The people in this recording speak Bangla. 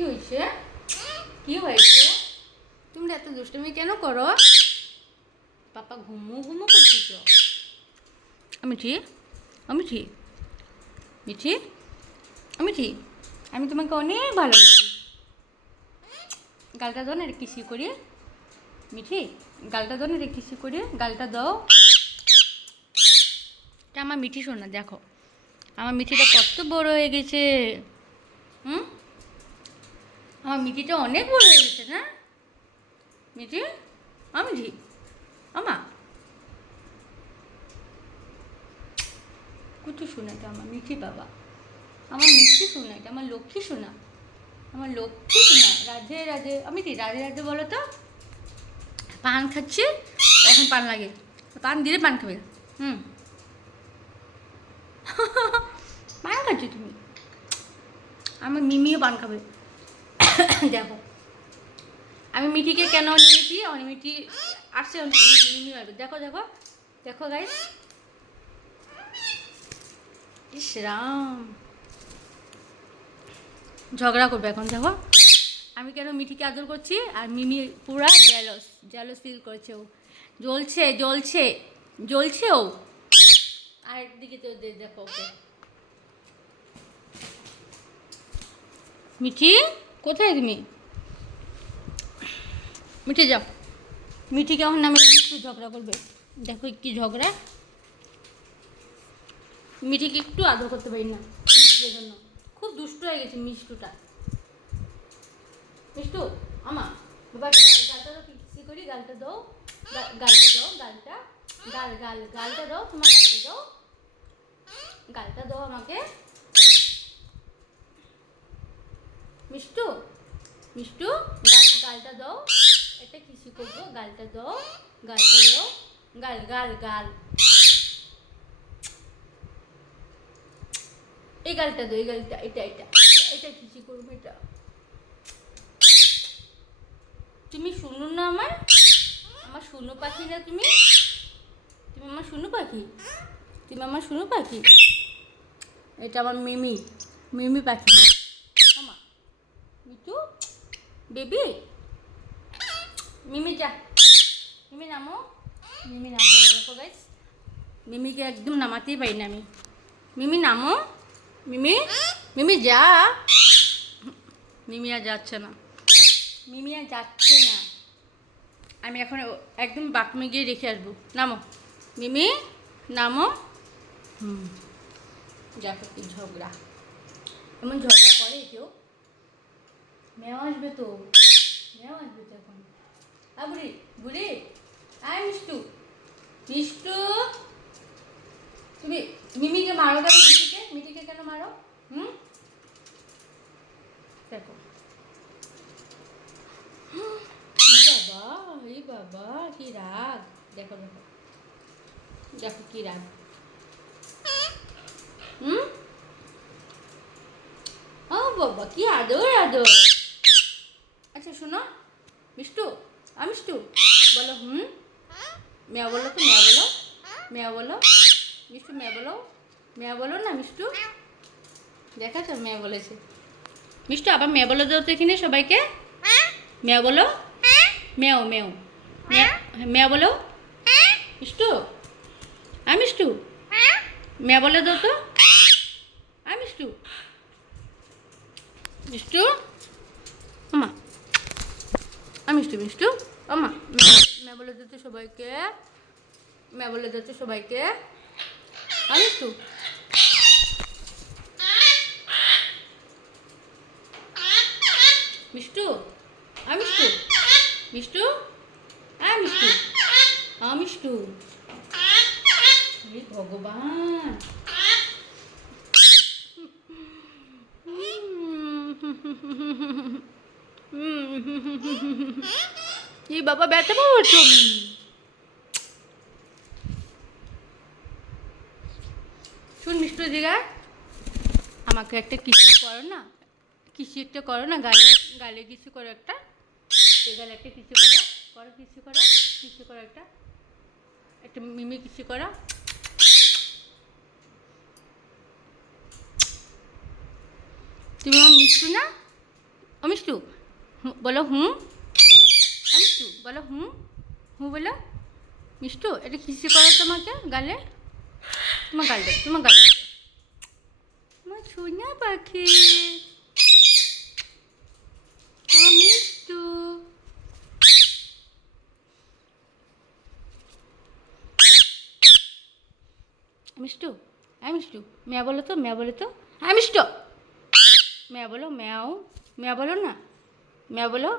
কি হয়েছে? কি হয়েছে? তোমরা এত দুষ্টুমি কেন করো? পাপা ঘুমু ঘুমু করছি তো। মিঠি, মিঠি, মিঠি, মিঠি, আমি তোমাকে অনেক ভালোবাসি। গালটা দাও না রে কিসি করি। মিঠি, গালটা দাও না রে কিসি করি, গালটা দাও। এটা আমার মিঠি শোনা, দেখো আমার মিঠিটা কত বড় হয়ে গেছে। হুম, আমার মিঠিটা অনেক বড় হয়ে গেছে না মিঠি? মিঠি, আমা কুটু শোনা, এটা আমার মিঠি বাবা, আমার মিঠি শোনা, এটা আমার লক্ষ্মী শোনা, আমার লক্ষ্মী শোনা। রাধে রাধে। আমি কি রাধে রাধে বলো তো? পান খাচ্ছি, এখন পান লাগে, পান দিলে পান খাবে। হুম, পান খাচ্ছি তুমি, আমার মিমিও পান খাবে। দেখো আমি মিঠিকে কেন নিয়েছি, আমার মিঠি আসছে, মিমি আসবে। দেখো দেখো দেখো গাইস, ইস রাম, ঝগড়া করবে এখন। দেখো আমি কেন মিঠিকে আদর করছি, আর মিমি পুরা জেলস জেলস ফিল করছে। ও জ্বলছে জ্বলছে জ্বলছে ও। আর একদিকে তো দেখো ওকে। মিঠি, কোথায় তুমি? মিঠি যাও, মিঠি কেমন নামে একটু ঝগড়া করবে। দেখো কি ঝগড়া। মিঠিকে একটু আদর করতে পারি না মিষ্টির জন্য, খুব দুষ্ট হয়ে গেছে মিষ্টুটা। মিষ্টু, আমা বাবা গালটা দাও, কিসি করি, গালটা দাও, গালটা দাও, গালটা গালটা দাও, তোমার গালটা দাও, গালটা দাও আমাকে। মিষ্টু, মিষ্টু, গালটা দাও, একটা কিসি করবো, গালটা দাও, গালটা দাও, গাল গাল গাল, এই গালটা দাও, এই গালটা, এটা এটা এটা কিসি করবো এটা। তুমি শুনো না আমার, আমার শুনো পাখি না তুমি? তুমি আমার শুনো পাখি, তুমি আমার শুনো পাখি। এটা আমার মিমি, মিমি পাখি। আমা মিটু বেবি, মিমি যা, মিমি নামো, মিমি নামবে না। দেখো গাইস, মিমিকে একদম নামাতেই পারি না আমি। মিমি নামো, মিমি, মিমি যা। মিমি আর যাচ্ছে না, মিমি আর যাচ্ছে না। আমি এখন একদম বাথরুমে গিয়ে রেখে আসবো। নামো মিমি, নামো। হুম, দেখো কি ঝগড়া, এমন ঝগড়া করে কেউ? মেও আসবে তো, মেও আসবে তো এখন। বুড়ি বুড়ি, আয় মিষ্টু, মিষ্টু, তুমি মিমিকে মারো কেন? মিঠিকে, মিঠিকে কেন মারো? হুম, দেখো বাবা, এই বাবা কি রাগ। দেখো দেখো দেখো কি রাগ। হুম, ও বাবা কি আদর আদর। আচ্ছা শোনো মিষ্টু, মিষ্টু বলো। হুম, মেয়া বলো তো, মেয়া বলো, মেয়া বলো মিষ্টু, মেয়া বলো, মেয়া বলো না মিষ্টু। দেখাচ্ছ মেয়া বলেছে মিষ্টু, আবার মেয়া বলে দাও তো এখানে সবাইকে। মেয়া বলো, মেও মেও, মেয়া বলো মিষ্টু, মিষ্টু, মেয়া বলে দাও তো। মিষ্টু, মিষ্টু, আমা, মিষ্টু, মিষ্টু, আমা, মেয়া বলে দাও তো সবাইকে, মেয়া বলে দাও তো সবাইকে। মিষ্টু, মিষ্টু, মিষ্টু, মিষ্টু, মিষ্টু, মিষ্টু, ভগবান। এই বাবা ব্যথা পাবো তুমি। শুন মিষ্টু দিঘা, আমাকে একটা কিছু করো না, কিছু একটা করো না, গালে গালে কিছু করো একটা, এ গালে একটা কিছু করো, করো কিছু করো, কিছু করো একটা, একটা মিমি কিছু করো। তুমি আমার মিষ্টু না? ও মিষ্টু বলো হুম। মিষ্টু বলো হুম। হুঁ বলো। মিষ্টু এটা কিসে করো তোমাকে গালে, তোমার গাল দেখ, তোমার গাল দেখ। আমার সোনা পাখি, আমার মিষ্টু। মিষ্টু, হ্যাঁ মিষ্টু, ম্যাও বলো তো, ম্যাও বলো তো। হ্যাঁ মিষ্টু, ম্যাও বলো, ম্যাও। ম্যাও বলো না, ম্যাও বলো।